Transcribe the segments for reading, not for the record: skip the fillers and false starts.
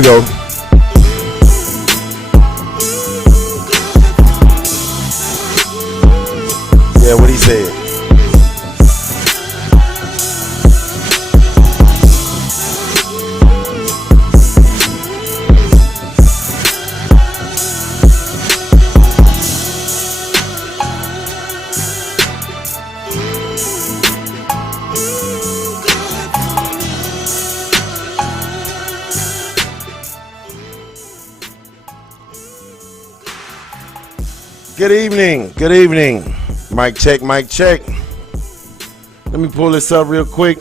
we go. Yeah, what he said. Good evening. Good evening. Mic check, mic check. Let me pull this up real quick.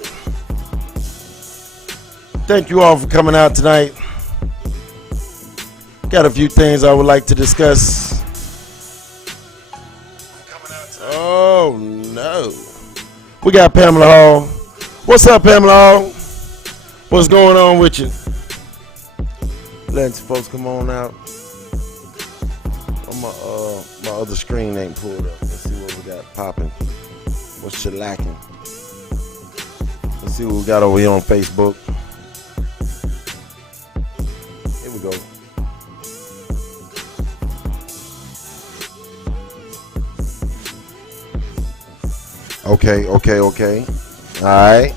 Thank you all for coming out tonight. Got a few things I would like to discuss. Oh, no. We got Pamela Hall. What's up, Pamela Hall? What's going on with you? Letting some folks come on out. My other screen ain't pulled up. Let's see what we got popping. What's shellacking? Let's see what we got over here on Facebook. Here we go. Okay. All right.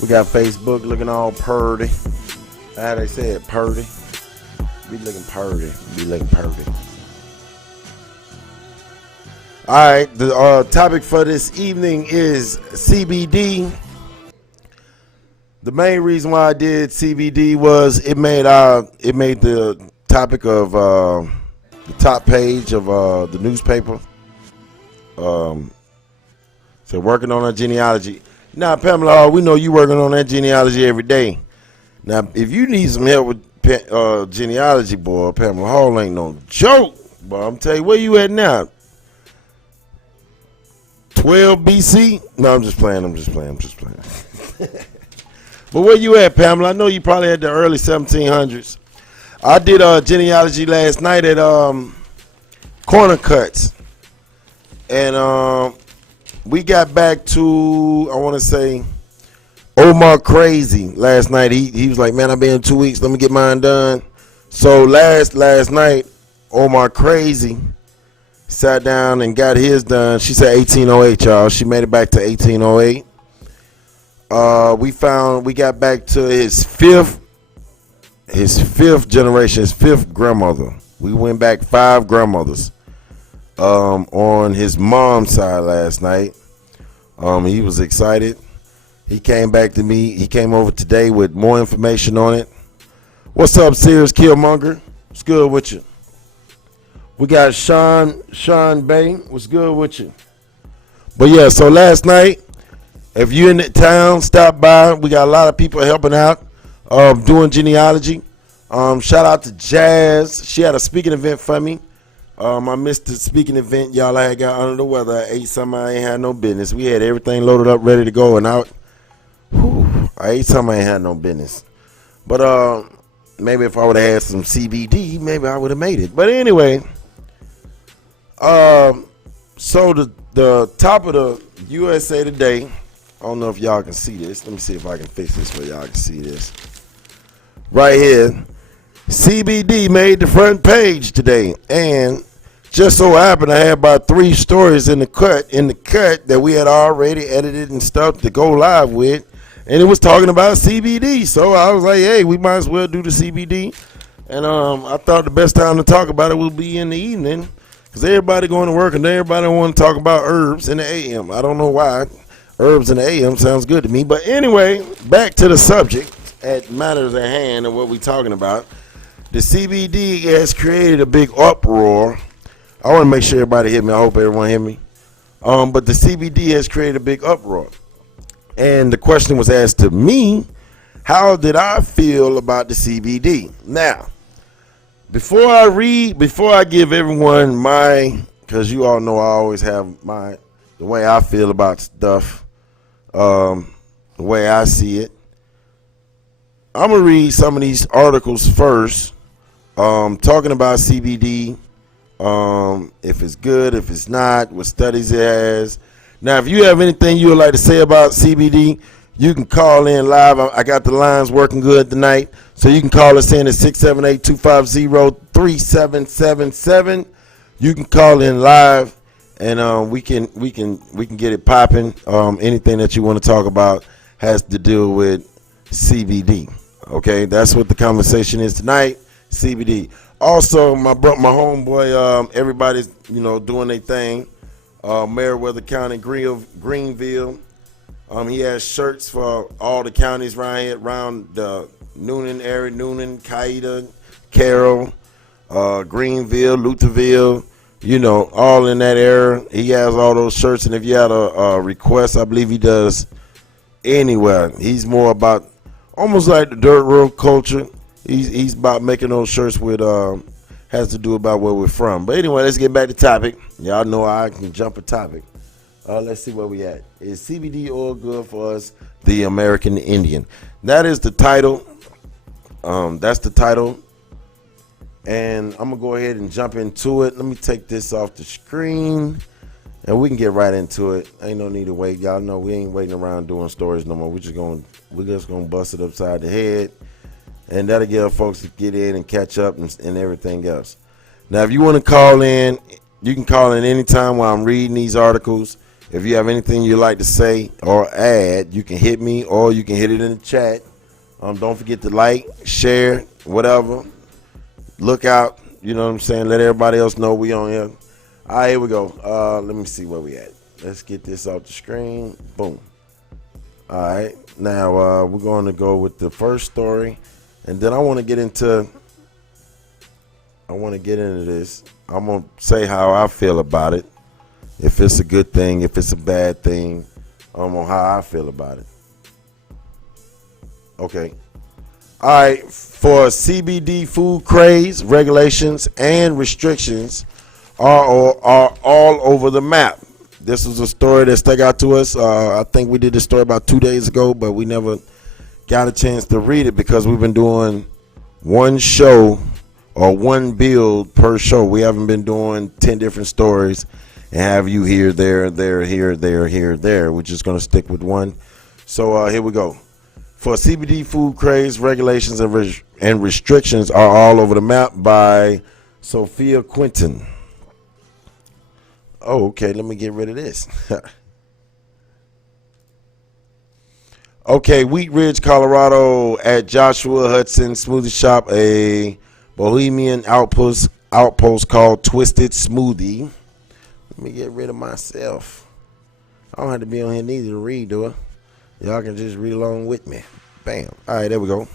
We got Facebook looking all purdy. How they say it, purdy. Be looking purdy. All right, the topic for this evening is CBD. The main reason why I did CBD was it made the topic of the top page of the newspaper. So working on a genealogy. Now, Pamela, we know you working on that genealogy every day. Now, if you need some help with genealogy, boy, Pamela Hall ain't no joke. But I'm telling you, where you at now? 12 BC? No, I'm just playing. But where you at, Pamela? I know you probably at the early 1700s. I did a genealogy last night at Corner Cuts. And we got back to, I want to say, Omar Crazy last night. He was like, man, I've been 2 weeks. Let me get mine done. So last night, Omar Crazy sat down and got his done. She said 1808, y'all. She made it back to 1808. We got back to his fifth generation, his fifth grandmother. We went back 5 grandmothers on his mom's side last night. He was excited. He came back to me. He came over today with more information on it. What's up, Sears Killmonger? What's good with you? We got Sean Bay. What's good with you? But yeah, so last night, if you're in the town, stop by. We got a lot of people helping out, doing genealogy. Shout out to Jazz. She had a speaking event for me. I missed the speaking event. Y'all, I got under the weather. I ate something I ain't had no business. We had everything loaded up, ready to go, and I ate something I ain't had no business. But maybe if I would have had some CBD, maybe I would have made it. But anyway, so the top of the USA Today, I don't know if y'all can see this. Let me see if I can fix this where y'all can see this. Right here, CBD made the front page today, and just so happened I had about 3 stories in the cut that we had already edited and stuff to go live with, and it was talking about CBD. So I was like, hey, we might as well do the CBD. And I thought the best time to talk about it would be in the evening, because everybody going to work and everybody want to talk about herbs in the AM. I don't know why. Herbs in the AM sounds good to me. But anyway, back to the subject at matters at hand and what we're talking about. The CBD has created a big uproar. I want to make sure everybody hear me. I hope everyone hear me. But the CBD has created a big uproar. And the question was asked to me, how did I feel about the CBD? Now, before I give everyone because you all know I always have the way I feel about stuff, the way I see it. I'm going to read some of these articles first, talking about CBD, if it's good, if it's not, what studies it has. Now, if you have anything you would like to say about CBD, You can call in live. I got the lines working good tonight. So you can call us in at 678-250-3777. You can call in live, and we can get it popping. Anything that you want to talk about has to do with CBD. Okay, that's what the conversation is tonight. CBD. Also, my homeboy, everybody's doing their thing. Meriwether County, Greenville. He has shirts for all the counties around the Noonan area, Noonan, Caida, Carroll, Greenville, Lutherville, all in that area. He has all those shirts, and if you had a request, I believe he does anywhere. He's more about almost like the dirt road culture. He's about making those shirts with has to do about where we're from. But anyway, let's get back to topic. Y'all know I can jump a topic. Let's see where we at. Is CBD oil good for us, the American Indian? That is the title. That's the title. And I'm going to go ahead and jump into it. Let me take this off the screen, and we can get right into it. Ain't no need to wait. Y'all know we ain't waiting around doing stories no more. We're just going to bust it upside the head, and that'll give folks to get in and catch up and everything else. Now, if you want to call in, you can call in anytime while I'm reading these articles. If you have anything you'd like to say or add, you can hit me or you can hit it in the chat. Don't forget to like, share, whatever. Look out. You know what I'm saying? Let everybody else know we on here. All right, here we go. Let me see where we at. Let's get this off the screen. Boom. All right. Now, we're going to go with the first story. And then I want to get into this. I'm going to say how I feel about it. If it's a good thing, if it's a bad thing, on how I feel about it. Okay. All right. For CBD food craze, regulations and restrictions are all over the map. This was a story that stuck out to us. I think we did this story about 2 days ago, but we never got a chance to read it because we've been doing one show or one build per show. We haven't been doing 10 different stories and have you here, there, here, there. We're just going to stick with one. So here we go. For CBD food craze, regulations and restrictions are all over the map by Sophia Quinton. Oh, okay. Let me get rid of this. Okay, Wheat Ridge, Colorado, at Joshua Hudson Smoothie Shop, a Bohemian outpost called Twisted Smoothie. Let me get rid of myself. I don't have to be on here neither to read, do I? Y'all can just read along with me. Bam. All right, there we go.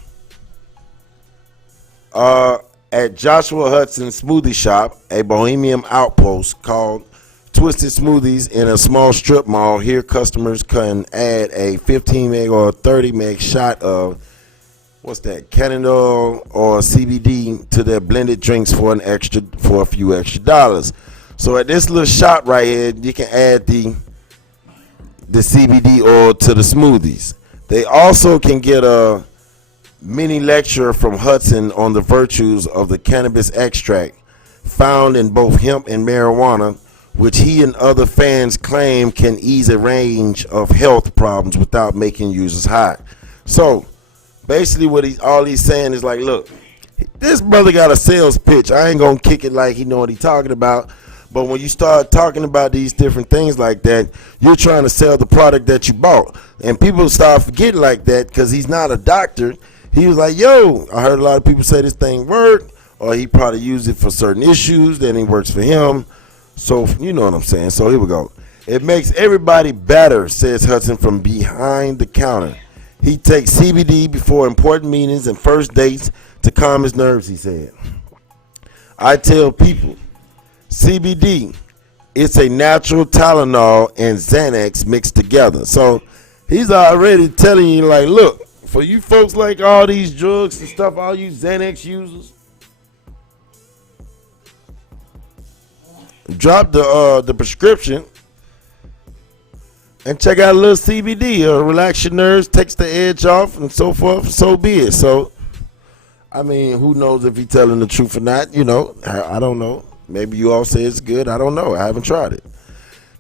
At Joshua Hudson Smoothie Shop, a Bohemian outpost called Twisted Smoothies in a small strip mall. Here, customers can add a 15 meg or 30 meg shot of Cannabis or CBD to their blended drinks for a few extra dollars. So at this little shop right here, you can add the CBD oil to the smoothies. They also can get a mini lecture from Hudson on the virtues of the cannabis extract found in both hemp and marijuana, which he and other fans claim can ease a range of health problems without making users high. So basically what he's saying is like, look, this brother got a sales pitch. I ain't gonna kick it like he know what he's talking about. But when you start talking about these different things like that, you're trying to sell the product that you bought. And people start forgetting like that because he's not a doctor. He was like, yo, I heard a lot of people say this thing worked, or he probably used it for certain issues, then it works for him. So, you know what I'm saying. So here we go. It makes everybody better, says Hudson from behind the counter. He takes CBD before important meetings and first dates to calm his nerves, he said. I tell people, CBD, it's a natural Tylenol and Xanax mixed together. So he's already telling you, like, look, for you folks like all these drugs and stuff, all you Xanax users, drop the prescription and check out a little CBD. Relax your nerves, takes the edge off, and so forth, and so be it. So, I mean, who knows if he's telling the truth or not? You know, I don't know. Maybe you all say it's good. I don't know. I haven't tried it.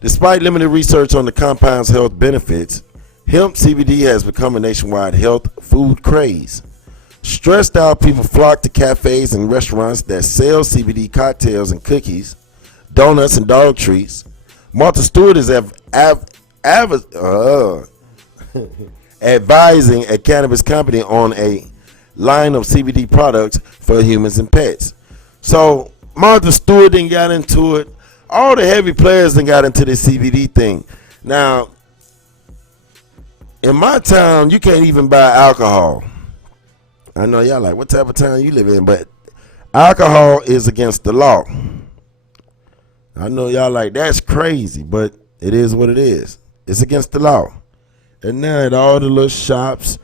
Despite limited research on the compound's health benefits, Hemp CBD has become a nationwide health food craze. Stressed out people flock to cafes and restaurants that sell CBD cocktails and cookies, donuts and dog treats. Martha Stewart is advising a cannabis company on a line of CBD products for humans and pets. So Martha Stewart then got into it. All the heavy players then got into this CBD thing. Now, in my town, you can't even buy alcohol. I know y'all like, what type of town you live in? But alcohol is against the law. I know y'all like, that's crazy, but it is what it is. It's against the law. And now at all the little shops,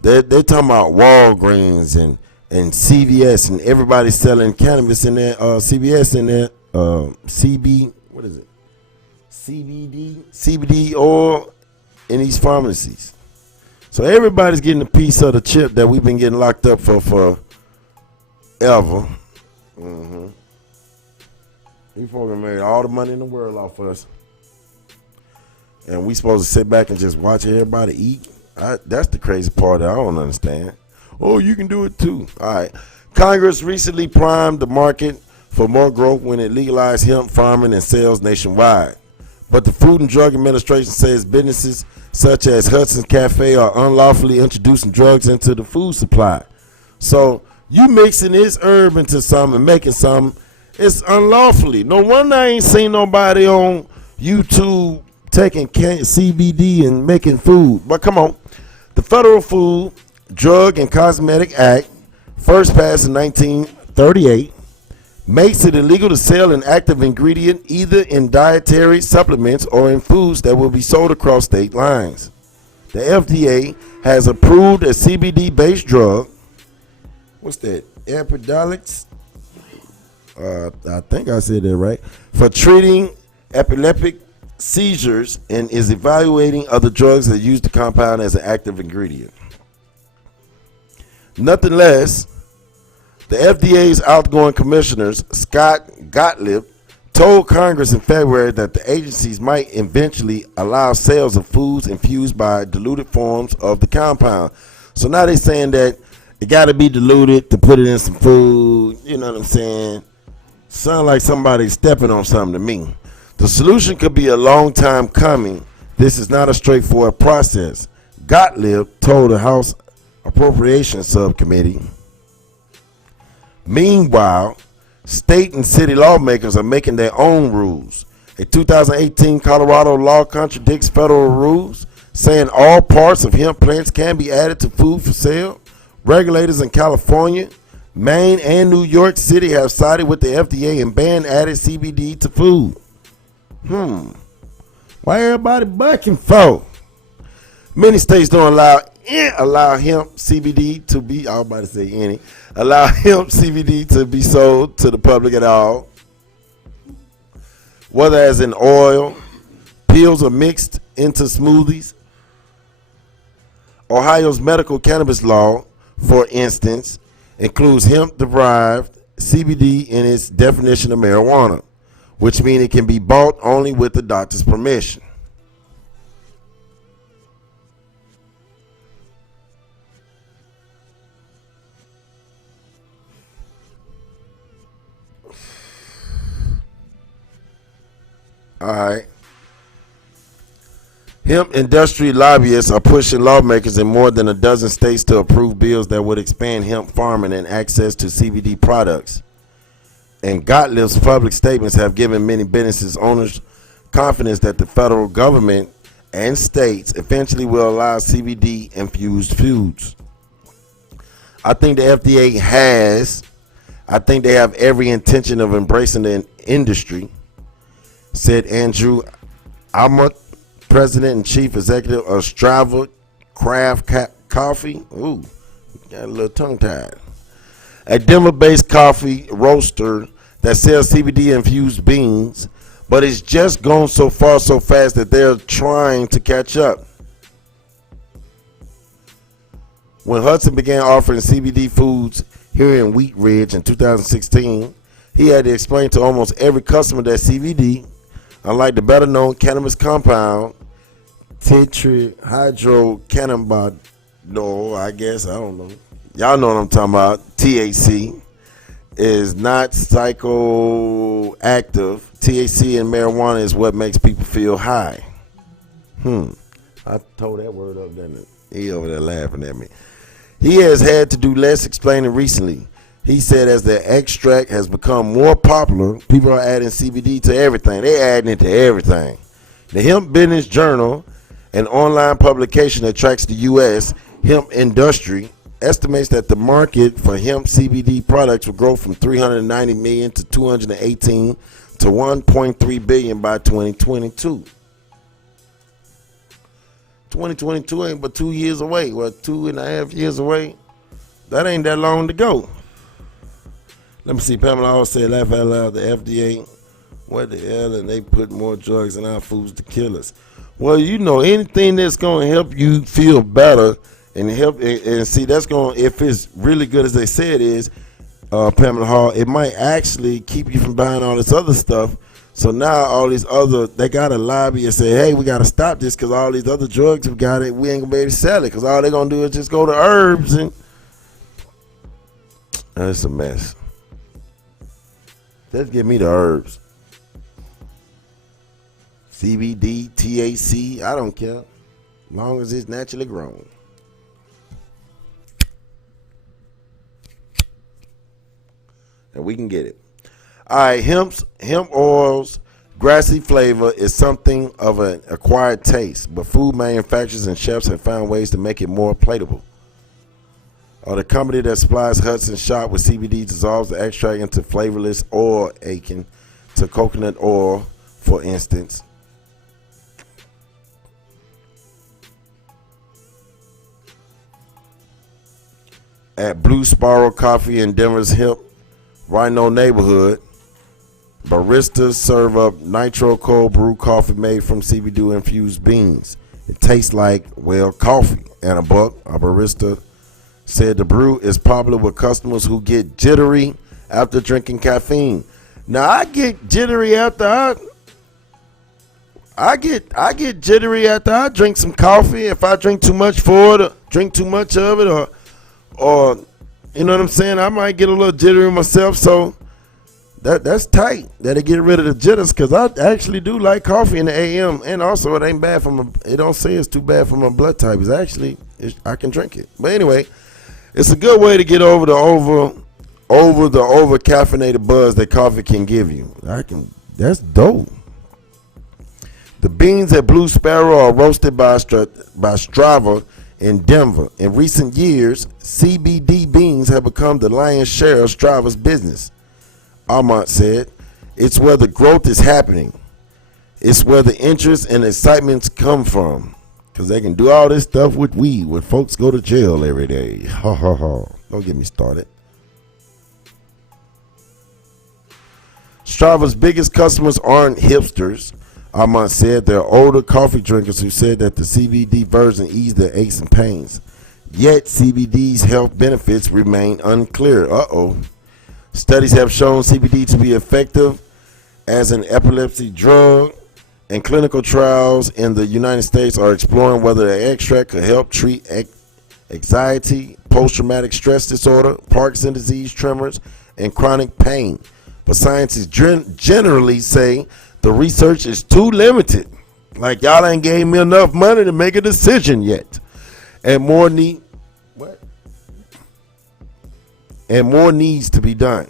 they're talking about Walgreens and CVS, and everybody's selling cannabis in there, CVS in there, what is it? CBD oil in these pharmacies. So everybody's getting a piece of the chip that we've been getting locked up for forever. These folks made all the money in the world off us. And we supposed to sit back and just watch everybody eat? That's the crazy part that I don't understand. Oh, you can do it too. All right. Congress recently primed the market for more growth when it legalized hemp farming and sales nationwide. But the Food and Drug Administration says businesses such as Hudson's Cafe are unlawfully introducing drugs into the food supply. So you mixing this herb into something and making something, it's unlawfully. No wonder I ain't seen nobody on YouTube taking CBD and making food. But come on. The Federal Food, Drug, and Cosmetic Act, first passed in 1938, makes it illegal to sell an active ingredient either in dietary supplements or in foods that will be sold across state lines. The FDA has approved a CBD-based drug. What's that? Epidiolex? I think I said that right. For treating epileptic seizures, and is evaluating other drugs that use the compound as an active ingredient. Nothing less, the FDA's outgoing commissioners, Scott Gottlieb, told Congress in February that the agencies might eventually allow sales of foods infused by diluted forms of the compound. So now they're saying that it got to be diluted to put it in some food. You know what I'm saying? Sound like somebody stepping on something to me. The solution could be a long time coming. This is not a straightforward process, Gottlieb told the House Appropriations Subcommittee. Meanwhile, state and city lawmakers are making their own rules. A 2018 Colorado law contradicts federal rules, saying all parts of hemp plants can be added to food for sale. Regulators in California, Maine, and New York City have sided with the FDA and banned added CBD to food. Why everybody bucking for? Many states don't allow hemp CBD to be, I was about to say any, allow hemp CBD to be sold to the public at all. Whether as in oil, pills, or mixed into smoothies. Ohio's medical cannabis law, for instance, includes hemp-derived CBD in its definition of marijuana, which means it can be bought only with the doctor's permission. All right. Hemp industry lobbyists are pushing lawmakers in more than a dozen states to approve bills that would expand hemp farming and access to CBD products. And Gottlieb's public statements have given many business owners confidence that the federal government and states eventually will allow CBD-infused foods. I think the FDA they have every intention of embracing the industry, said Andrew Almut, President and Chief Executive of Strava Craft Coffee. Ooh, got a little tongue-tied. A Denver-based coffee roaster that sells CBD-infused beans, but it's just gone so far so fast that they're trying to catch up. When Hudson began offering CBD foods here in Wheat Ridge in 2016, he had to explain to almost every customer that CBD, unlike the better-known cannabis compound, tetrahydrocannabinol, I guess, I don't know. Y'all know what I'm talking about. THC is not psychoactive. THC in marijuana is what makes people feel high. I told that word up, didn't it? He over there laughing at me. He has had to do less explaining recently. He said as the extract has become more popular, people are adding CBD to everything. They're adding it to everything. The Hemp Business Journal, an online publication that tracks the U.S. hemp industry, estimates that the market for hemp CBD products will grow from 390 million to 218 to 1.3 billion by 2022. 2022 ain't but 2 years away. What, 2.5 years away? That ain't that long to go. Let me see. Pamela Hall said, laugh out loud, the FDA, what the hell, and they put more drugs in our foods to kill us. Well, you know, anything that's going to help you feel better and help, and see, that's going, if it's really good as they say it is, Pamela Hall, it might actually keep you from buying all this other stuff. So now all these other, they got to lobby and say, hey, we got to stop this because all these other drugs we got it, we ain't going to be able to sell it because all they're going to do is just go to herbs and it's a mess. Just give me the herbs. CBD, THC, I don't care. As long as it's naturally grown. And we can get it. All right, hemp oil's grassy flavor is something of an acquired taste, but food manufacturers and chefs have found ways to make it more palatable. The company that supplies Hudson Shop with CBD dissolves the extract into flavorless oil akin to coconut oil, for instance. At Blue Sparrow Coffee in Denver's Hemp Rhino neighborhood, baristas serve up nitro cold brew coffee made from CBD infused beans. It tastes like, well, coffee. And a barista said the brew is popular with customers who get jittery after drinking caffeine. Now I get jittery after I get jittery after I drink some coffee. If I drink too much for it, or drink too much of it, or you know what I'm saying, I might get a little jittery myself. So that's tight. That'll get rid of the jitters because I actually do like coffee in the AM, and also it ain't bad for my. It don't say it's too bad for my blood type. It's actually I can drink it. But anyway. It's a good way to get over the over caffeinated buzz that coffee can give you. That's dope. The beans at Blue Sparrow are roasted by Strava in Denver. In recent years, CBD beans have become the lion's share of Strava's business. Armand said, "It's where the growth is happening. It's where the interest and excitements come from. Because they can do all this stuff with weed when folks go to jail every day. Ha ha ha. Don't get me started." Strava's biggest customers aren't hipsters, Armand said. They're older coffee drinkers who said that the CBD version eased their aches and pains. Yet CBD's health benefits remain unclear. Studies have shown CBD to be effective as an epilepsy drug, and clinical trials in the United States are exploring whether the extract could help treat anxiety, post-traumatic stress disorder, Parkinson's disease, tremors, and chronic pain. But scientists generally say the research is too limited. Like, y'all ain't gave me enough money to make a decision yet. And more needs to be done.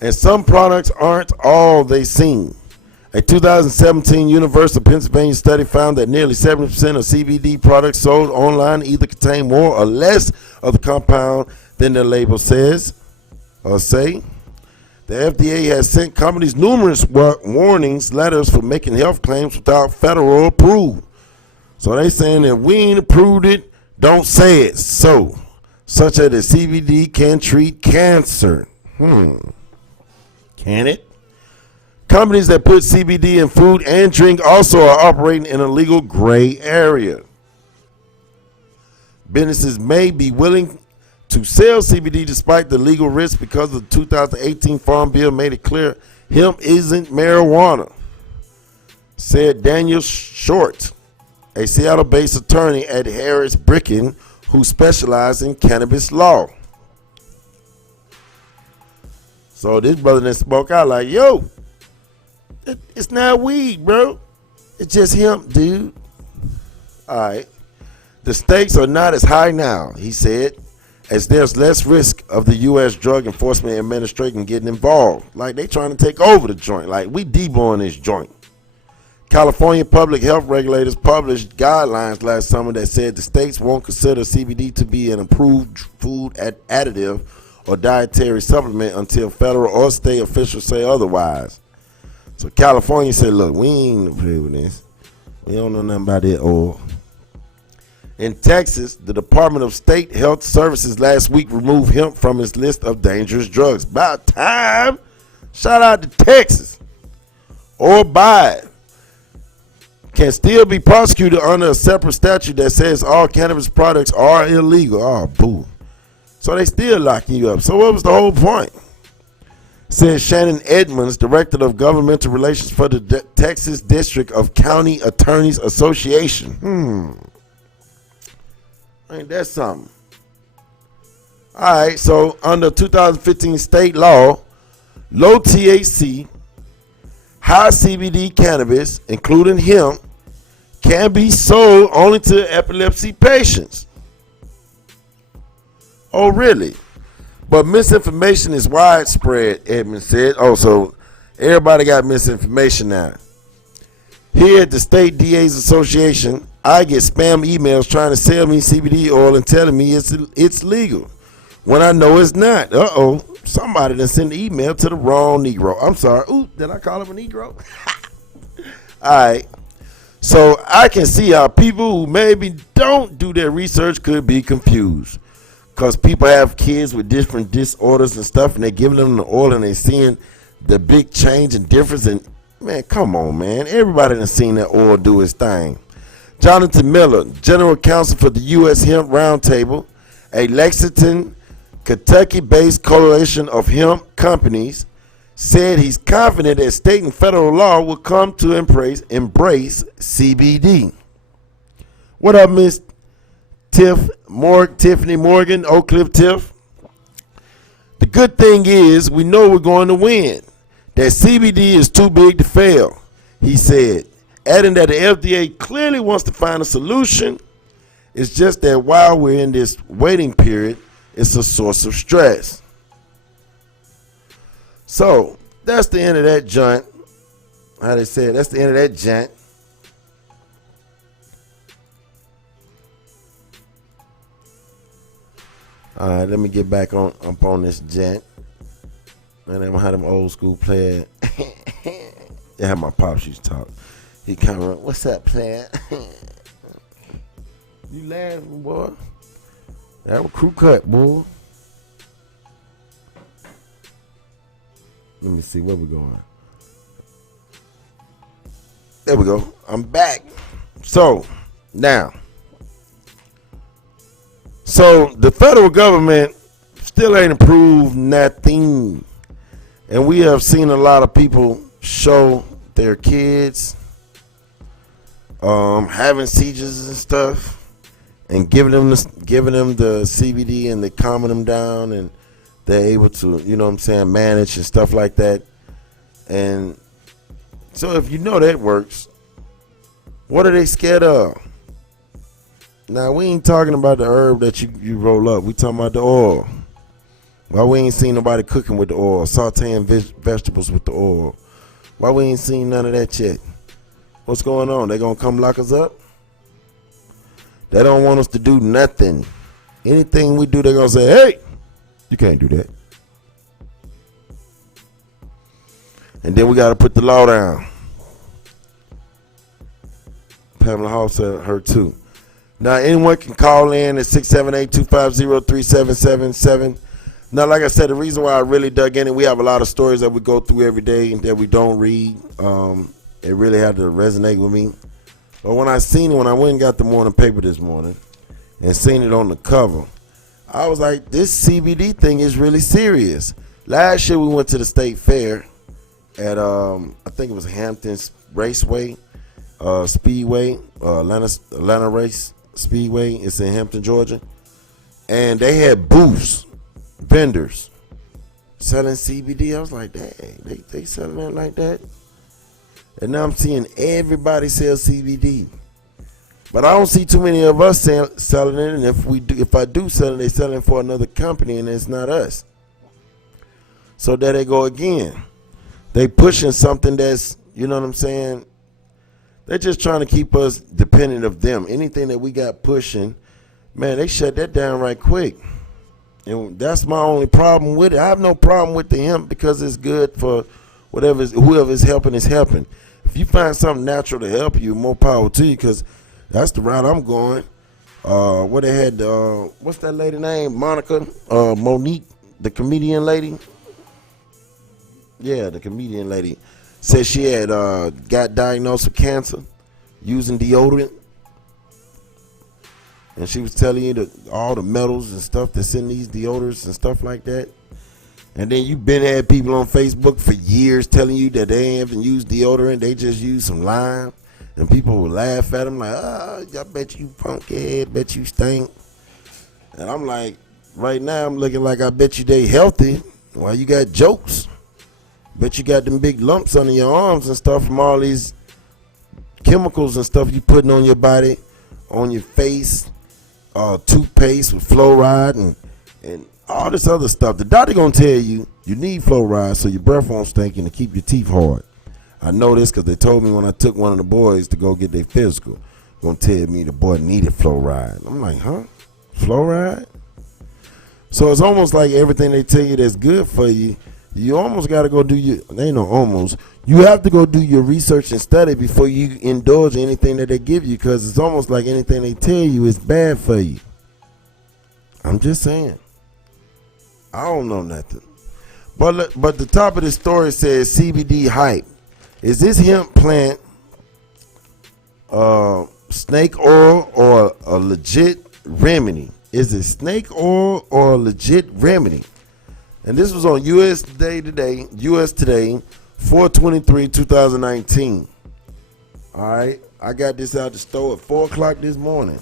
And some products aren't all they seem. A 2017 University of Pennsylvania study found that nearly 70% of CBD products sold online either contain more or less of the compound than their label says or say. The FDA has sent companies numerous warnings letters for making health claims without federal approval. So they saying if we ain't approved it, don't say it. So, such as the CBD can treat cancer. Can it? Companies that put CBD in food and drink also are operating in a legal gray area. Businesses may be willing to sell CBD despite the legal risk because the 2018 Farm Bill made it clear hemp isn't marijuana. said Daniel Short, a Seattle-based attorney at Harris Bricken who specialized in cannabis law. So this brother then spoke out like, yo, it's not weed, bro. It's just hemp, dude. All right. The stakes are not as high now, he said, as there's less risk of the U.S. Drug Enforcement Administration getting involved. Like they trying to take over the joint. Like we deborn this joint. California public health regulators published guidelines last summer that said the states won't consider CBD to be an approved food additive or dietary supplement until federal or state officials say otherwise. So California said, look, we ain't approved with this. We don't know nothing about that oil. In Texas, the Department of State Health Services last week removed hemp from its list of dangerous drugs. About time. Shout out to Texas. Or buy it. Can still be prosecuted under a separate statute that says all cannabis products are illegal. Oh, boo. So they still locking you up. So what was the whole point? Says Shannon Edmonds, Director of Governmental Relations for the Texas District of County Attorneys Association. Ain't that something? All right, so under 2015 state law, low THC, high CBD cannabis, including hemp, can be sold only to epilepsy patients. Oh, really? But misinformation is widespread, Edmund said. Oh, so everybody got misinformation now. Here at the State DA's Association, I get spam emails trying to sell me CBD oil and telling me it's legal when I know it's not. Uh-oh. Somebody done sent an email to the wrong Negro. I'm sorry. Ooh, did I call him a Negro? All right. So I can see how people who maybe don't do their research could be confused. Because people have kids with different disorders and stuff, and they're giving them the oil, and they're seeing the big change and difference. And, man, come on, man. Everybody done seen that oil do its thing. Jonathan Miller, General Counsel for the U.S. Hemp Roundtable, a Lexington, Kentucky-based coalition of hemp companies, said he's confident that state and federal law will come to embrace CBD. What up, Miss Tiffany Morgan, Oak Cliff Tiff? The good thing is we know we're going to win. That CBD is too big to fail, he said, adding that the FDA clearly wants to find a solution. It's just that while we're in this waiting period, it's a source of stress. So that's the end of that joint. How they say it, that's the end of that joint. All right, let me get back up on this gent. Man, I'm how them old school player. Yeah, how my pops used to talk. He come around, what's up, player? You laughing, boy? That was crew cut, boy. Let me see where we going. There we go. I'm back. So now. So the federal government still ain't approved nothing. And we have seen a lot of people show their kids having seizures and stuff and giving them the CBD, and they calming them down, and they're able to, you know what I'm saying, manage and stuff like that. And so if you know that works, what are they scared of? Now, we ain't talking about the herb that you roll up. We talking about the oil. Why we ain't seen nobody cooking with the oil, sauteing vegetables with the oil? Why we ain't seen none of that yet? What's going on? They gonna come lock us up? They don't want us to do nothing. Anything we do, they gonna say, hey, you can't do that. And then we gotta put the law down. Pamela Hall said her too. Now, anyone can call in at 678-250-3777. Now, like I said, the reason why I really dug in it, we have a lot of stories that we go through every day that we don't read. It really had to resonate with me. But when I seen it, when I went and got the morning paper this morning and seen it on the cover, I was like, this CBD thing is really serious. Last year, we went to the state fair at, I think it was Hampton's Raceway. Speedway, Atlanta Race Speedway. It's in Hampton, Georgia. And they had booths, vendors, selling CBD. I was like, dang, they selling it like that? And now I'm seeing everybody sell CBD. But I don't see too many of us selling it. And if I do sell it, they selling for another company, and it's not us. So there they go again. They pushing something that's, you know what I'm saying? They're just trying to keep us dependent of them. Anything that we got pushing, man, they shut that down right quick. And that's my only problem with it. I have no problem with the hemp because it's good for whoever's helping is helping. If you find something natural to help you, more power to you, because that's the route I'm going. What they had, what's that lady name? Monique, the comedian lady. Yeah, the comedian lady said she had got diagnosed with cancer using deodorant. And she was telling you all the metals and stuff that's in these deodorants and stuff like that. And then you've been had people on Facebook for years telling you that they haven't used deodorant, they just use some lime. And people would laugh at them like, I bet you funky head, bet you stink. And I'm like, right now I'm looking like I bet you they healthy. Why you got jokes? Bet you got them big lumps under your arms and stuff from all these chemicals and stuff you putting on your body, on your face, toothpaste with fluoride and all this other stuff. The doctor gonna tell you need fluoride so your breath won't stink and to keep your teeth hard. I know this because they told me when I took one of the boys to go get their physical. Gonna tell me the boy needed fluoride. I'm like, huh? Fluoride? So it's almost like everything they tell you that's good for you, you almost got to go do they ain't no almost. You have to go do your research and study before you indulge in anything that they give you, because it's almost like anything they tell you is bad for you. I'm just saying. I don't know nothing. But the top of the story says CBD hype. Is this hemp plant snake oil or a legit remedy? Is it snake oil or a legit remedy? And this was on US Today, 4/23/2019. All right, I got this out the store at 4 o'clock this morning.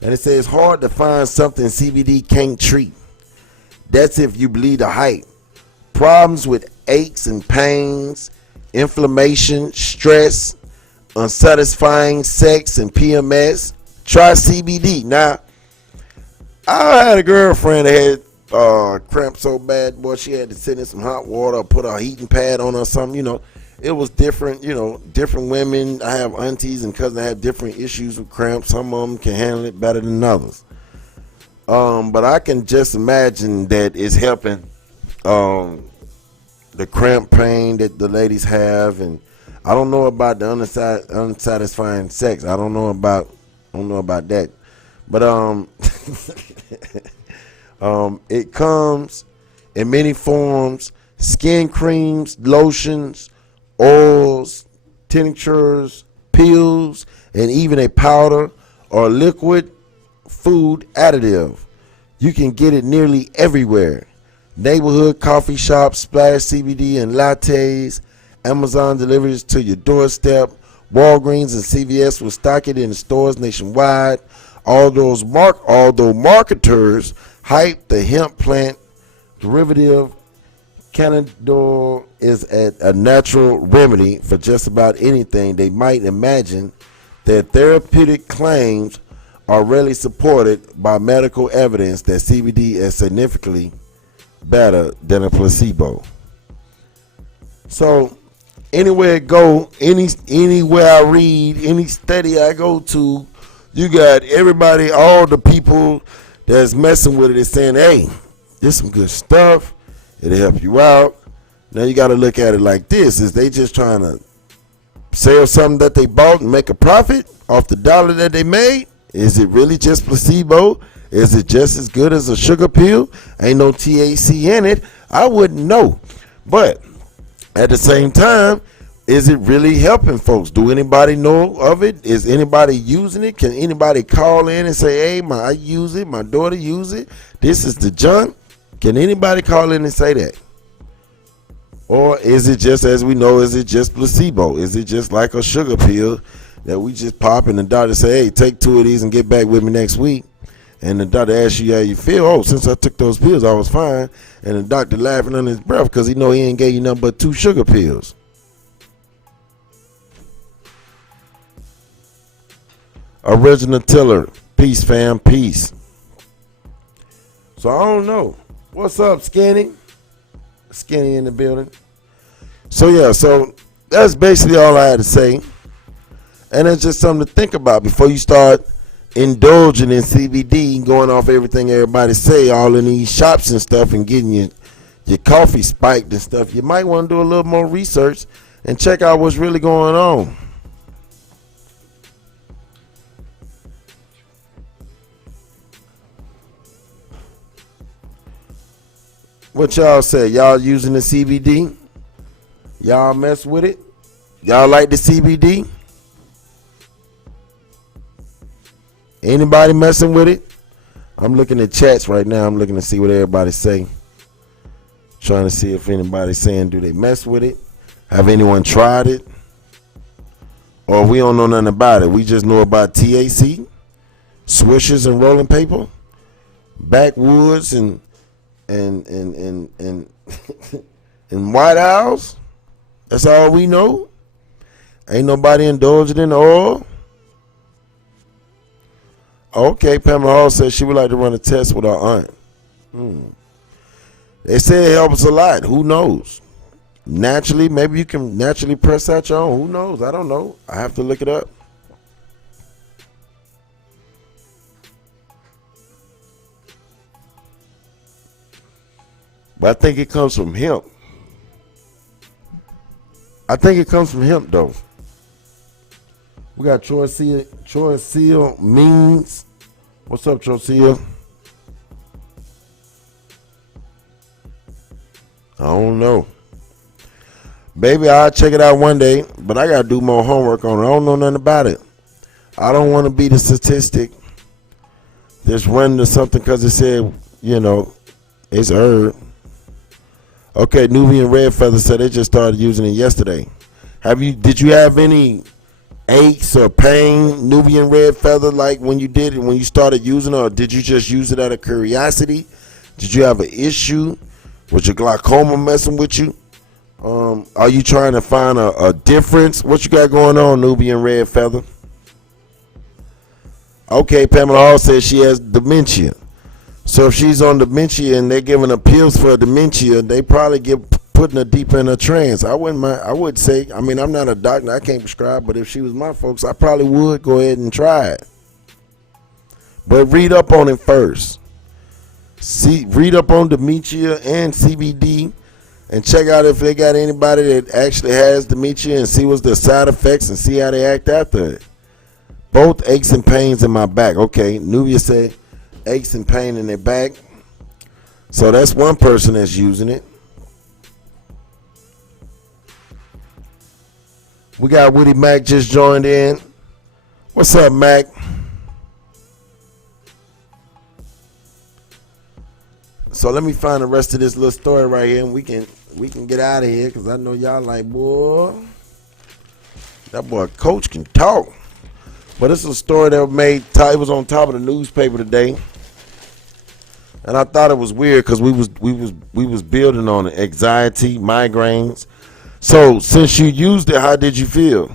And it says, hard to find something CBD can't treat. That's if you believe the hype. Problems with aches and pains, inflammation, stress, unsatisfying sex, and PMS. Try CBD. Now, I had a girlfriend that had cramp so bad, boy, she had to sit in some hot water or put a heating pad on or something. You know, it was different. You know, different women. I have aunties and cousins that have different issues with cramps. Some of them can handle it better than others. But I can just imagine that it's helping the cramp pain that the ladies have. And I don't know about the unsatisfying sex. I don't know about that. But it comes in many forms: skin creams, lotions, oils, tinctures, pills, and even a powder or liquid food additive. You can get it nearly everywhere. Neighborhood coffee shops splash CBD and lattes. Amazon delivers to your doorstep. Walgreens and CVS will stock it in stores nationwide. Although marketers hype the hemp plant derivative, cannabis is a natural remedy for just about anything. They might imagine that therapeutic claims are rarely supported by medical evidence that CBD is significantly better than a placebo. So anywhere I go, anywhere I read, any study I go to, you got everybody, all the people that's messing with it is saying, hey, this is some good stuff. It'll help you out. Now you got to look at it like this. Is they just trying to sell something that they bought and make a profit off the dollar that they made? Is it really just placebo? Is it just as good as a sugar pill? Ain't no THC in it. I wouldn't know. But at the same time, is it really helping folks? Do anybody know of it? Is anybody using it? Can anybody call in and say, hey, I use it, my daughter use it, this is the junk? Can anybody call in and say that? Or is it just, as we know, is it just placebo? Is it just like a sugar pill that we just pop and the doctor say, hey, take 2 of these and get back with me next week? And the doctor asks you how you feel. Oh, since I took those pills, I was fine. And the doctor laughing under his breath because he know he ain't gave you nothing but 2 sugar pills. Original Tiller. Peace, fam. Peace. So I don't know. What's up, Skinny? Skinny in the building. So yeah, so that's basically all I had to say. And it's just something to think about before you start indulging in CBD, going off everything everybody say, all in these shops and stuff, and getting your coffee spiked and stuff. You might want to do a little more research and check out what's really going on. What y'all say? Y'all using the CBD? Y'all mess with it? Y'all like the CBD? Anybody messing with it? I'm looking at chats right now. I'm looking to see what everybody say. Trying to see if anybody's saying, do they mess with it? Have anyone tried it? Or we don't know nothing about it. We just know about TAC, swishers and rolling paper, backwoods and and White House. That's all we know. Ain't nobody indulging in the oil. Okay, Pamela Hall says she would like to run a test with her aunt. They say it helps a lot. Who knows? Naturally, maybe you can naturally press out your own. Who knows? I don't know. I have to look it up. But I think it comes from hemp. I think it comes from hemp, though. We got Troy Seal Means. What's up, Troy Seal? I don't know. Baby, I'll check it out one day, but I got to do more homework on it. I don't know nothing about it. I don't want to be the statistic that's running to something because it said, it's herb. Okay, Nubian Red Feather said they just started using it yesterday. Did you have any aches or pain, Nubian Red Feather, like when you started using it, or did you just use it out of curiosity? Did you have an issue? Was your glaucoma messing with you? Are you trying to find a difference? What you got going on, Nubian Red Feather? Okay, Pamela Hall says she has dementia. So if she's on dementia and they're giving her pills for dementia, they probably putting her deeper in a trance. I would say, I'm not a doctor, I can't prescribe, but if she was my folks, I probably would go ahead and try it. But read up on it first. Read up on dementia and CBD and check out if they got anybody that actually has dementia and see what's the side effects and see how they act after it. Both aches and pains in my back. Okay, Nubia said aches and pain in their back. So that's one person that's using it. We got Woody Mac just joined in. What's up, Mac? So let me find the rest of this little story right here, and we can get out of here, because I know y'all like, boy, that boy Coach can talk. But this is a story that it was on top of the newspaper today, and I thought it was weird because we was building on it. Anxiety, migraines. So since you used it, how did you feel?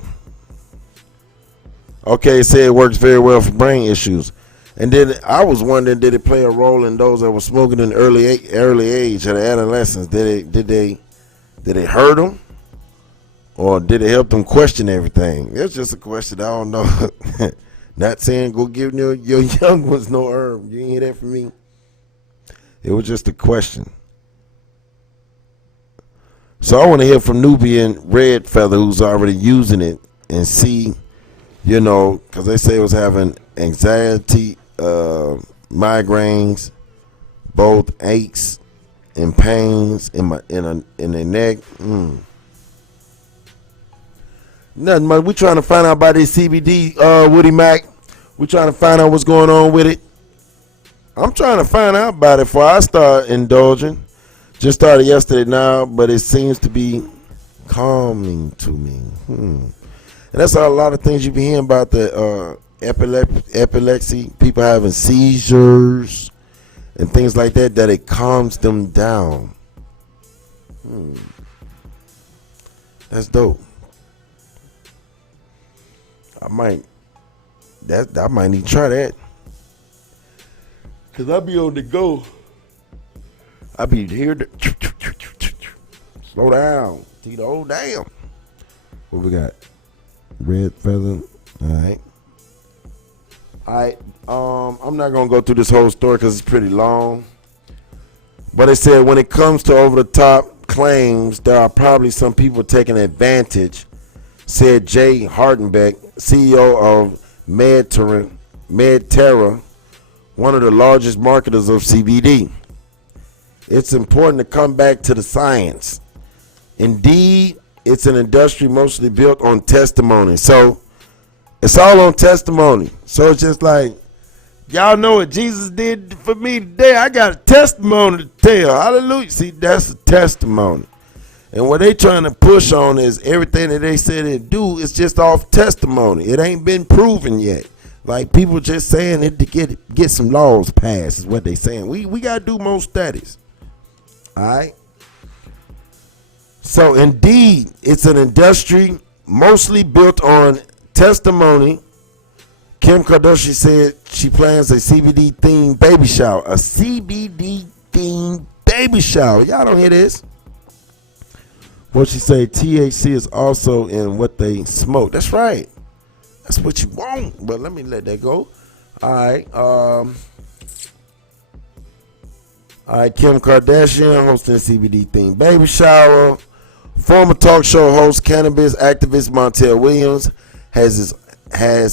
Okay, it said it works very well for brain issues. And then I was wondering, did it play a role in those that were smoking in early age, at adolescence? Did it hurt them, or did it help them question everything? It's just a question. I don't know. Not saying go give your young ones no herb. You didn't hear that from me. It was just a question. So I want to hear from Nubian Red Feather, who's already using it, and see, because they say it was having anxiety, migraines, both aches and pains in the neck. Nothing much. We trying to find out about this CBD, Woody Mac. We trying to find out what's going on with it. I'm trying to find out about it before I start indulging. Just started yesterday now, but it seems to be calming to me. And that's a lot of things you be hearing about the epilepsy, people having seizures and things like that, that it calms them down. That's dope. I might need to try that. Cause I be on the go. I be here to slow down. Tito, damn. What we got? Red feather. Alright. I'm not gonna go through this whole story because it's pretty long. But it said when it comes to over the top claims, there are probably some people taking advantage, said Jay Hardenbeck, CEO of MedTerra, one of the largest marketers of CBD. It's important to come back to the science. Indeed, it's an industry mostly built on testimony. So it's all on testimony. So it's just like, y'all know what Jesus did for me today. I got a testimony to tell. Hallelujah. See, that's a testimony. And what they trying to push on is everything that they said they do is just off testimony. It ain't been proven yet. Like people just saying it to get some laws passed is what they saying. We got to do more studies. All right. So indeed, it's an industry mostly built on testimony. Kim Kardashian said she plans a CBD themed baby shower. A CBD themed baby shower. Y'all don't hear this. What she say, THC is also in what they smoke. That's right. That's what you want. But let me let that go. All right. All right, Kim Kardashian hosting a CBD themed baby shower. Former talk show host, cannabis activist Montel Williams has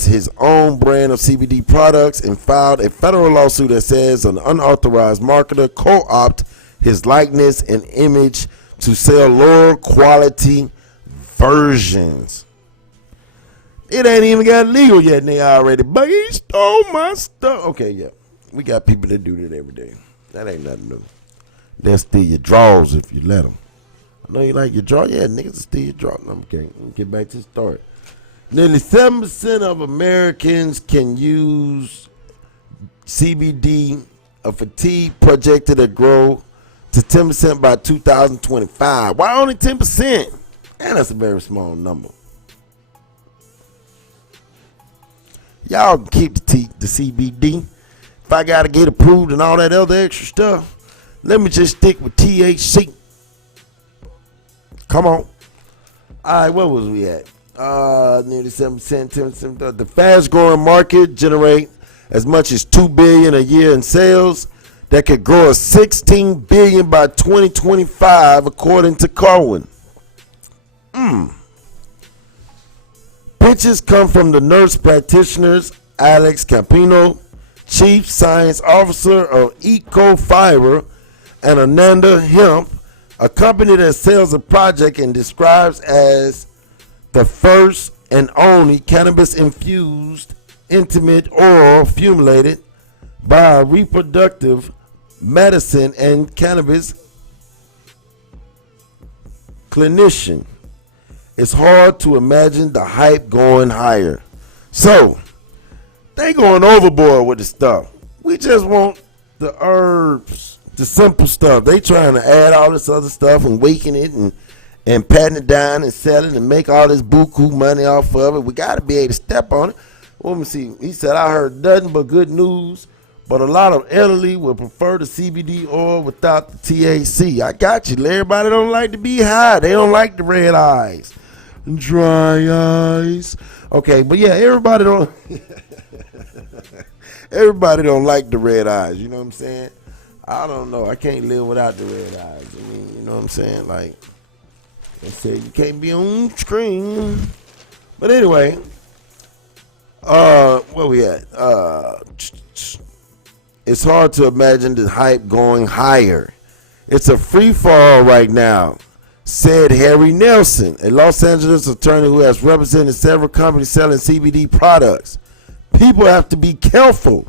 his own brand of CBD products and filed a federal lawsuit that says an unauthorized marketer co-opted his likeness and image to sell lower quality versions. It ain't even got legal yet, and they already, but he stole my stuff. Okay, yeah, we got people that do that every day. That ain't nothing new. They'll steal your drawers if you let them. I know you like your draw. Yeah, niggas will steal your draw. Okay, let me get back to the story. Nearly 7% of Americans can use CBD, a fatigue projected to grow to 10% by 2025. Why only 10%? And that's a very small number. Y'all can keep the CBD. If I got to get approved and all that other extra stuff, let me just stick with THC. Come on. All right, where was we at? Nearly 7%, 10%. The fast-growing market generate as much as $2 billion a year in sales that could grow to $16 billion by 2025, according to Corwin. Pitches come from the nurse practitioners Alex Campino, Chief Science Officer of Ecofiber, and Ananda Hemp, a company that sells a project and describes as the first and only cannabis-infused intimate oral formulated by a reproductive medicine and cannabis clinician. It's hard to imagine the hype going higher. So, they going overboard with the stuff. We just want the herbs, the simple stuff. They trying to add all this other stuff and weaken it and patent it down and sell it and make all this buku money off of it. We got to be able to step on it. Well, let me see. He said, I heard nothing but good news, but a lot of elderly would prefer the CBD oil without the THC. I got you. Everybody don't like to be high. They don't like the red eyes. Dry eyes. Okay, but yeah, everybody don't like the red eyes. You know what I'm saying? I don't know. I can't live without the red eyes. I mean, you know what I'm saying? Like, they say you can't be on screen. But anyway, where we at? It's hard to imagine the hype going higher. It's a free fall right now, said Harry Nelson, a Los Angeles attorney who has represented several companies selling CBD products. People have to be careful.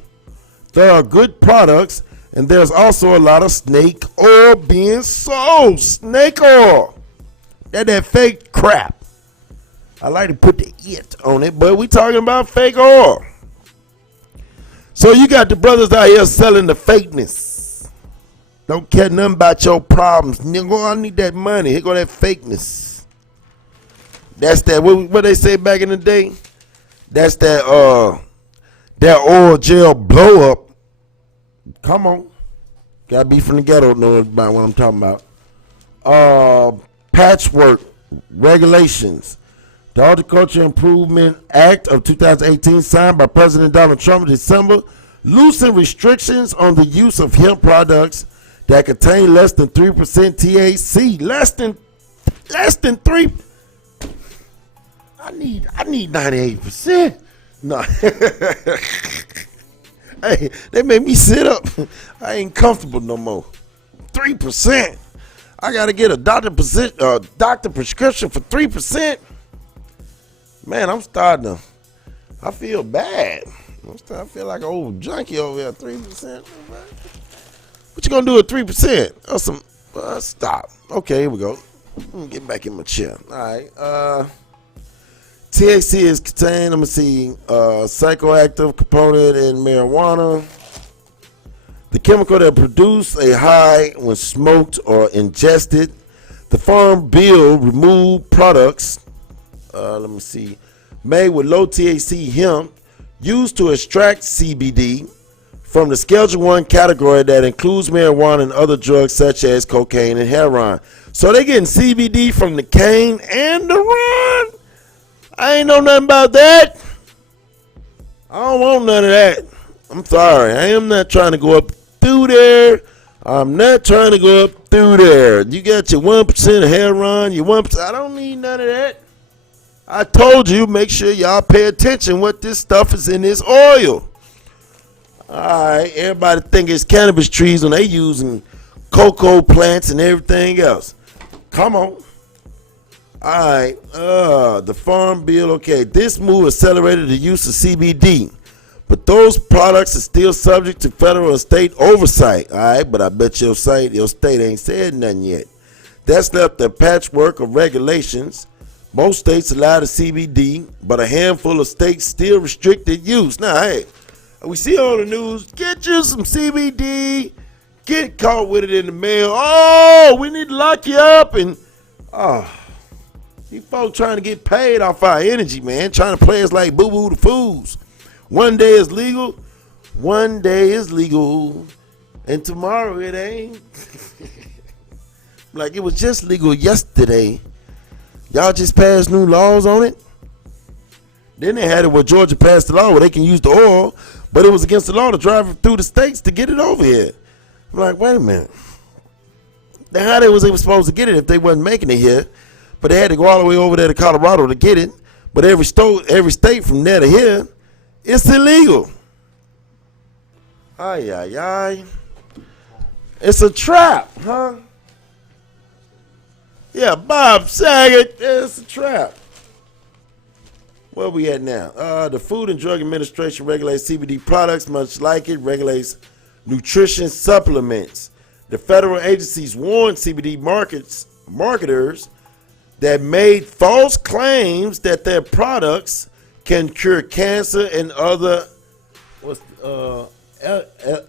There are good products And there's also a lot of snake oil being sold. Snake oil. That fake crap. I like to put the it on it, but we talking about fake oil. So you got the brothers out here selling the fakeness. Don't care nothing about your problems. Nigga, I need that money. Here go that fakeness. That's that, what they say back in the day? That's that oil gel blow up. Come on. Gotta be from the ghetto to know about what I'm talking about. Patchwork regulations. The Horticulture Improvement Act of 2018, signed by President Donald Trump in December, loosened restrictions on the use of hemp products that contain less than 3% THC. Less than 3. I need 98%. No. Hey, they made me sit up. I ain't comfortable no more. 3%. I gotta get a doctor prescription for 3%. Man, I'm starting to. I feel bad. I feel like an old junkie over here. 3%. What you gonna do with 3%? Or some? Stop. Okay, here we go. Let me get back in my chair. All right. THC is contained. Let me see. Psychoactive component in marijuana. The chemical that produces a high when smoked or ingested. The Farm Bill removed products. Let me see. Made with low THC hemp used to extract CBD from the Schedule 1 category that includes marijuana and other drugs such as cocaine and heroin. So they getting CBD from the cane and the run. I ain't know nothing about that. I don't want none of that. I'm sorry. I am not trying to go up through there. I'm not trying to go up through there. You got your 1% of heroin, your 1%. I don't need none of that. I told you, make sure y'all pay attention what this stuff is in this oil. Alright, everybody think it's cannabis trees when they using cocoa plants and everything else. Come on. Alright, the Farm Bill, okay. This move accelerated the use of CBD, but those products are still subject to federal and state oversight. Alright, but I bet your state ain't said nothing yet. That's left a patchwork of regulations. Most states allow the CBD, but a handful of states still restricted use. Now, hey, we see on the news, get you some CBD, get caught with it in the mail. Oh, we need to lock you up. And, these folks trying to get paid off our energy, man, trying to play us like boo-boo the fools. One day is legal, and tomorrow it ain't. Like it was just legal yesterday. Y'all just passed new laws on it. Then they had it where Georgia passed the law where they can use the oil, but it was against the law to drive it through the states to get it over here. I'm like, wait a minute. Then how they was even supposed to get it if they wasn't making it here? But they had to go all the way over there to Colorado to get it. But every state from there to here, it's illegal. Ay, ay, ay. It's a trap, huh? Yeah, Bob Saget, it's a trap. Where we at now? The Food and Drug Administration regulates CBD products, much like it regulates nutrition supplements. The federal agencies warned CBD marketers that made false claims that their products can cure cancer and other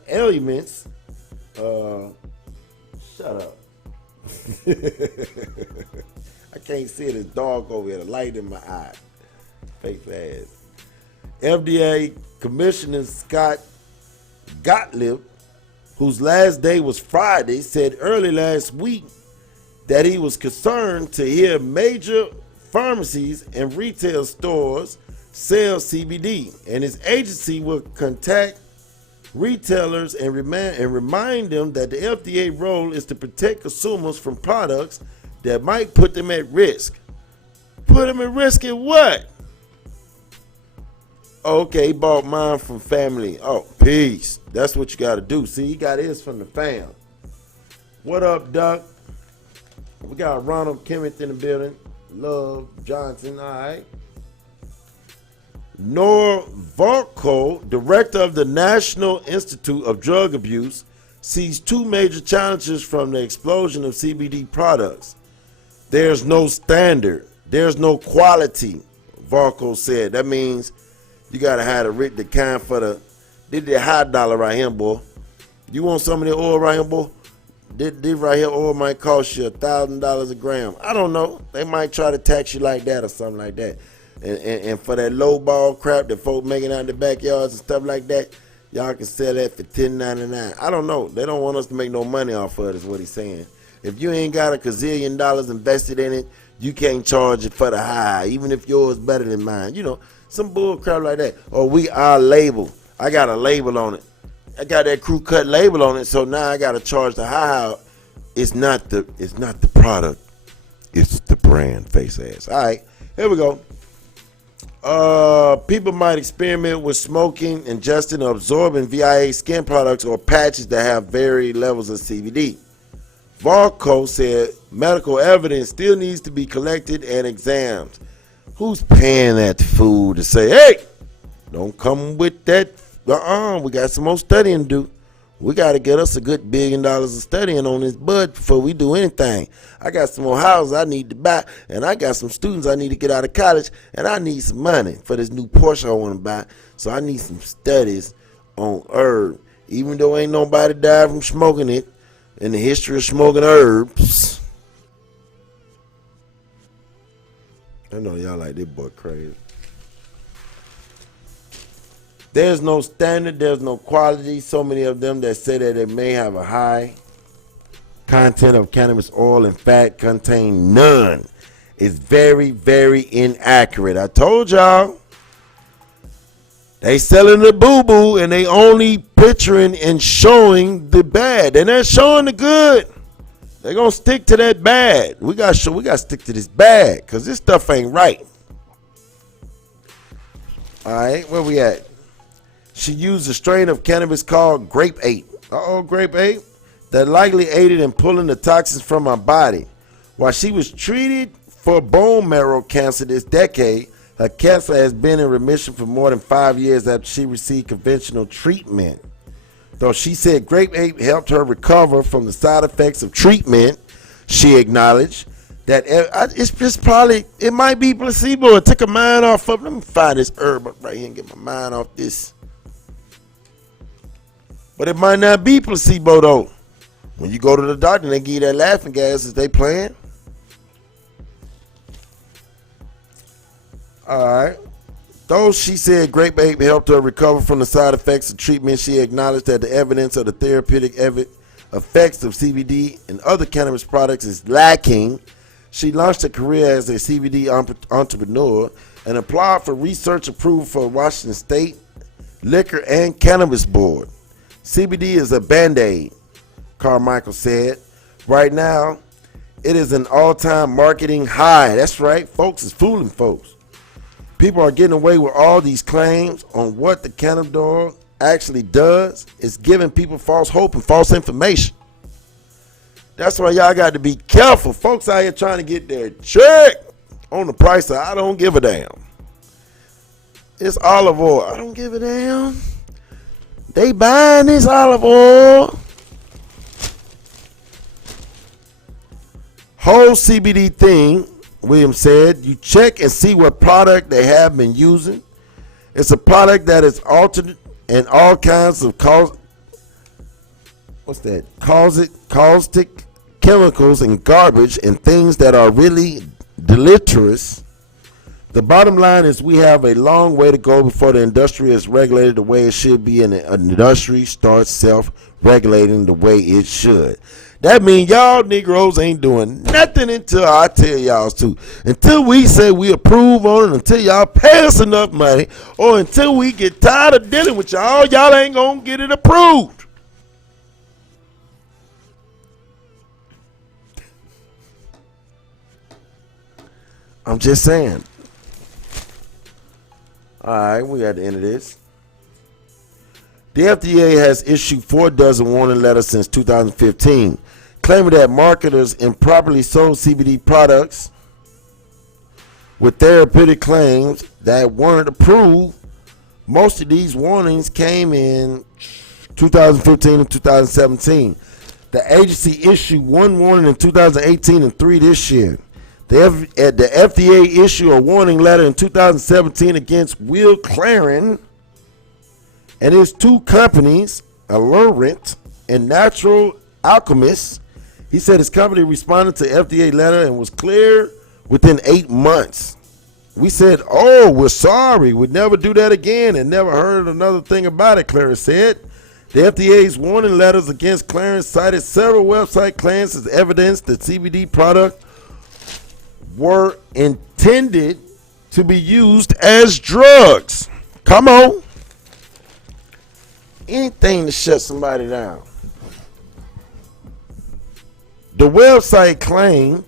ailments. Shut up. I can't see it. It's dark over here. The light in my eye. Fake ass. FDA Commissioner Scott Gottlieb, whose last day was Friday, said early last week that he was concerned to hear major pharmacies and retail stores sell CBD, and his agency will contact retailers and remind them that the FDA role is to protect consumers from products that might put them at risk. Put them at risk in what? Okay, he bought mine from family. Oh, peace. That's what you got to do. See, he got his from the fam. What up, Doc? We got Ronald Kemmeth in the building. Love Johnson, all right. Nor Volko, director of the National Institute of Drug Abuse, sees two major challenges from the explosion of CBD products. There's no standard. There's no quality, Varco said. That means you got to have the kind for the high dollar right here, boy. You want some of the oil right here, boy? This right here oil might cost you $1,000 a gram. I don't know. They might try to tax you like that or something like that. And for that low ball crap that folk making out in the backyards and stuff like that, y'all can sell that for $10.99. I don't know. They don't want us to make no money off of it, is what he's saying. If you ain't got a gazillion dollars invested in it, you can't charge it for the high, even if yours better than mine. You know, some bull crap like that. Or our label. I got a label on it. I got that crew cut label on it, so now I got to charge the high. It's not the product. It's the brand, face ass. All right, here we go. People might experiment with smoking, ingesting, or absorbing VIA skin products or patches that have varied levels of CBD. Varco said medical evidence still needs to be collected and examined. Who's paying that fool to say, hey, don't come with that? We got some more studying to do. We got to get us a good $1 billion of studying on this bud before we do anything. I got some more houses I need to buy, and I got some students I need to get out of college, and I need some money for this new Porsche I want to buy. So I need some studies on herb. Even though ain't nobody died from smoking it in the history of smoking herbs. I know y'all like this boy crazy. There's no standard, there's no quality. So many of them that say that it may have a high content of cannabis oil and fat contain none. It's very, very inaccurate. I told y'all. They selling the boo-boo and they only picturing and showing the bad. They're not showing the good. They're going to stick to that bad. We got to stick to this bad because this stuff ain't right. All right, where we at? She used a strain of cannabis called Grape Ape. Grape Ape. That likely aided in pulling the toxins from her body. While she was treated for bone marrow cancer this decade, her cancer has been in remission for more than 5 years after she received conventional treatment. Though she said Grape Ape helped her recover from the side effects of treatment, she acknowledged that it's just probably, it might be placebo. It took her mind off of, let me find this herb up right here and get my mind off this. But it might not be placebo though. When you go to the doctor and they give you that laughing gas, is they playing? Alright. Though she said Grape Ape helped her recover from the side effects of treatment, she acknowledged that the evidence of the therapeutic effects of CBD and other cannabis products is lacking. She launched a career as a CBD entrepreneur and applied for research approval for Washington State Liquor and Cannabis Board. CBD is a Band-Aid, Carmichael said. Right now, it is an all-time marketing high. That's right, folks, it's fooling folks. People are getting away with all these claims on what the cannabis oil actually does. It's giving people false hope and false information. That's why y'all got to be careful. Folks out here trying to get their check on the price of I don't give a damn. It's olive oil. I don't give a damn. They buying this olive oil. Whole CBD thing, Williams said, you check and see what product they have been using. It's a product that is altered and all kinds of caustic chemicals and garbage and things that are really deleterious. The bottom line is we have a long way to go before the industry is regulated the way it should be and the industry starts self-regulating the way it should. That means y'all Negroes ain't doing nothing until I tell y'all to. Until we say we approve on it, until y'all pay us enough money, or until we get tired of dealing with y'all ain't gonna get it approved. I'm just saying. All right, we at the end of this. The FDA has issued 4 dozen warning letters since 2015, claiming that marketers improperly sold CBD products with therapeutic claims that weren't approved. Most of these warnings came in 2015 and 2017. The agency issued one warning in 2018 and 3 this year. The FDA issued a warning letter in 2017 against Will Claren and his 2 companies, Allurant and Natural Alchemist. He said his company responded to FDA letter and was clear within 8 months. We said, "Oh, we're sorry. We'd never do that again," and never heard another thing about it, Claren said. The FDA's warning letters against Claren cited several website claims as evidence that CBD products were intended to be used as drugs. Come on. Anything to shut somebody down. The website claimed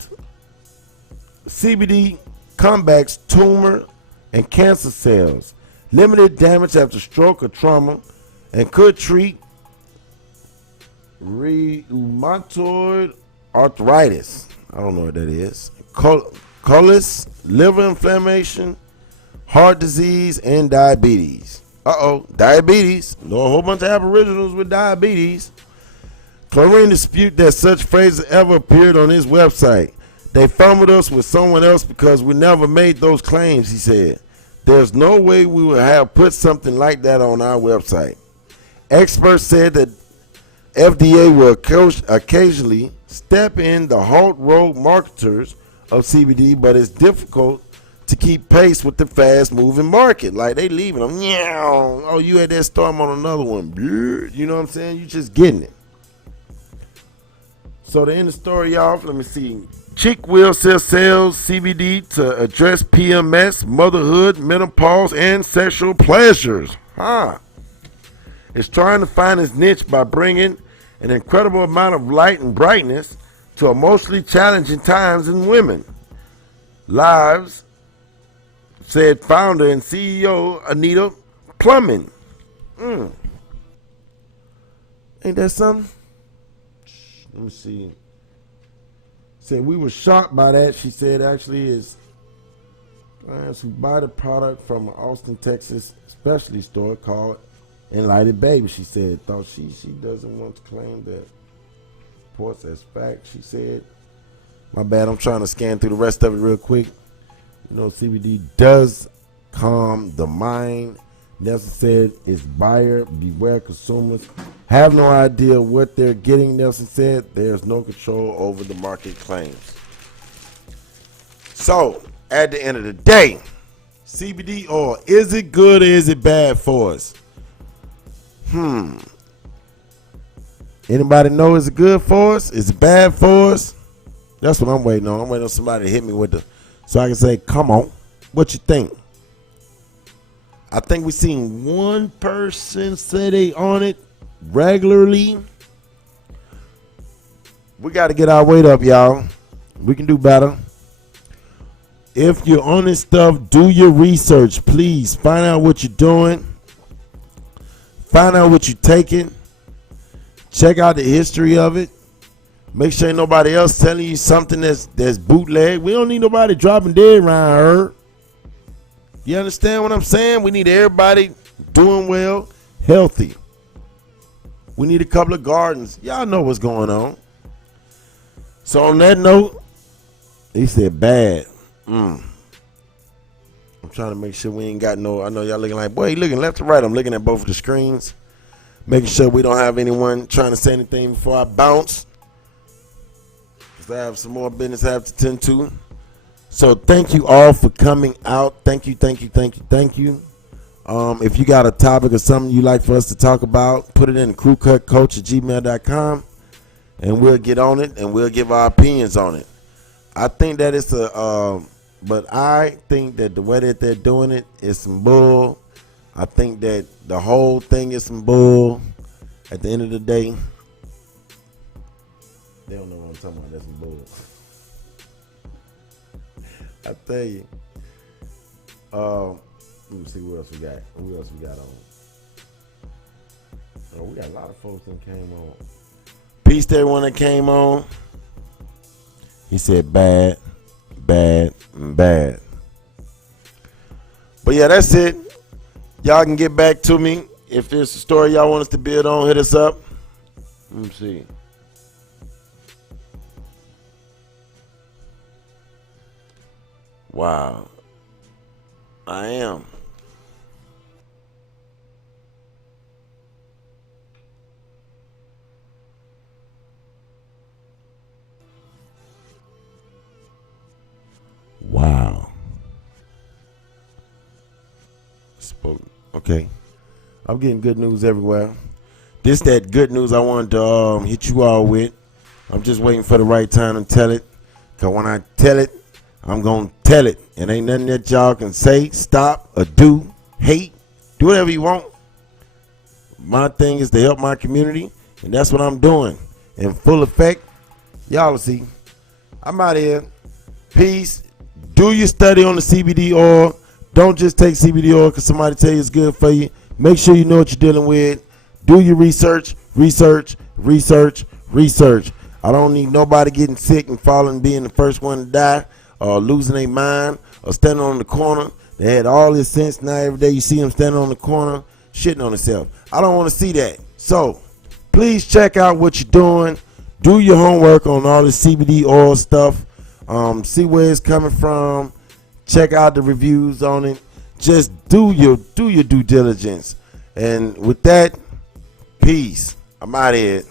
CBD combats tumor and cancer cells, limited damage after stroke or trauma, and could treat rheumatoid arthritis. I don't know what that is. Colitis, liver inflammation, heart disease, and diabetes. Diabetes. Know a whole bunch of aboriginals with diabetes. Claren dispute that such phrases ever appeared on his website. They fumbled us with someone else because we never made those claims, he said. There's no way we would have put something like that on our website. Experts said that FDA will occasionally step in to halt rogue marketers of CBD, but it's difficult to keep pace with the fast-moving market. Like, they leaving them. Oh, you at that store, I'm on another one. You know what I'm saying? You just getting it. So to end the story off, let me see. Chick Will sells CBD to address PMS, motherhood, menopause, and sexual pleasures. It's trying to find its niche by bringing an incredible amount of light and brightness to emotionally challenging times in women lives, said founder and CEO Anita Plumman. Ain't that something? Let me see. Said we were shocked by that. She said actually is clients who buy the product from an Austin, Texas specialty store called Enlightened Baby. She said thought she doesn't want to claim that reports as fact. She said, my bad, I'm trying to scan through the rest of it real quick. You know, CBD does calm the mind. Nelson said it's buyer beware. Consumers have no idea what they're getting. Nelson said there's no control over the market claims. So at the end of the day, CBD oil, is it good or is it bad for us? Anybody know, is it good for us? Is it bad for us? That's what I'm waiting on. I'm waiting on somebody to hit me with so I can say, come on, what you think? I think we seen one person say they on it regularly. We got to get our weight up, y'all. We can do better. If you're on this stuff, do your research, please. Find out what you're doing. Find out what you're taking. Check out the history of it. Make sure ain't nobody else telling you something that's bootleg. We don't need nobody dropping dead around her. You understand what I'm saying? We need everybody doing well, healthy. We need a couple of gardens. Y'all know what's going on. So on that note, he said bad. I'm trying to make sure we ain't got no. I know y'all looking like, boy, he looking left to right. I'm looking at both of the screens, making sure we don't have anyone trying to say anything before I bounce. Because I have some more business I have to tend to. So thank you all for coming out. Thank you. If you got a topic or something you'd like for us to talk about, put it in crewcutcoach@gmail.com and we'll get on it and we'll give our opinions on it. I think that it's but I think that the way that they're doing it is some bull. I think that the whole thing is some bull. At the end of the day, they don't know what I'm talking about. That's some bull. I tell you. Let me see what else we got. Who else we got on? Oh, we got a lot of folks that came on. Peace to everyone that came on. He said bad. But yeah, that's it. Y'all can get back to me. if there's a story y'all want us to build on, hit us up. Let me see. Wow. I am. Wow. Okay. I'm getting good news everywhere. This that good news I wanted to hit you all with. I'm just waiting for the right time to tell it. Because when I tell it, I'm going to tell it. It ain't nothing that y'all can say, stop, or do, hate, do whatever you want. My thing is to help my community, and that's what I'm doing. In full effect, y'all will see. I'm out here. Peace. Do your study on the CBD oil. Don't just take CBD oil because somebody tell you it's good for you. Make sure you know what you're dealing with. Do your research, research, research, research. I don't need nobody getting sick and falling, being the first one to die, or losing their mind, or standing on the corner. They had all this sense. Now every day you see them standing on the corner, shitting on themselves. I don't want to see that. So please check out what you're doing. Do your homework on all this CBD oil stuff. See where it's coming from. Check out the reviews on it. Just do your due diligence. And with that, peace. I'm out of here.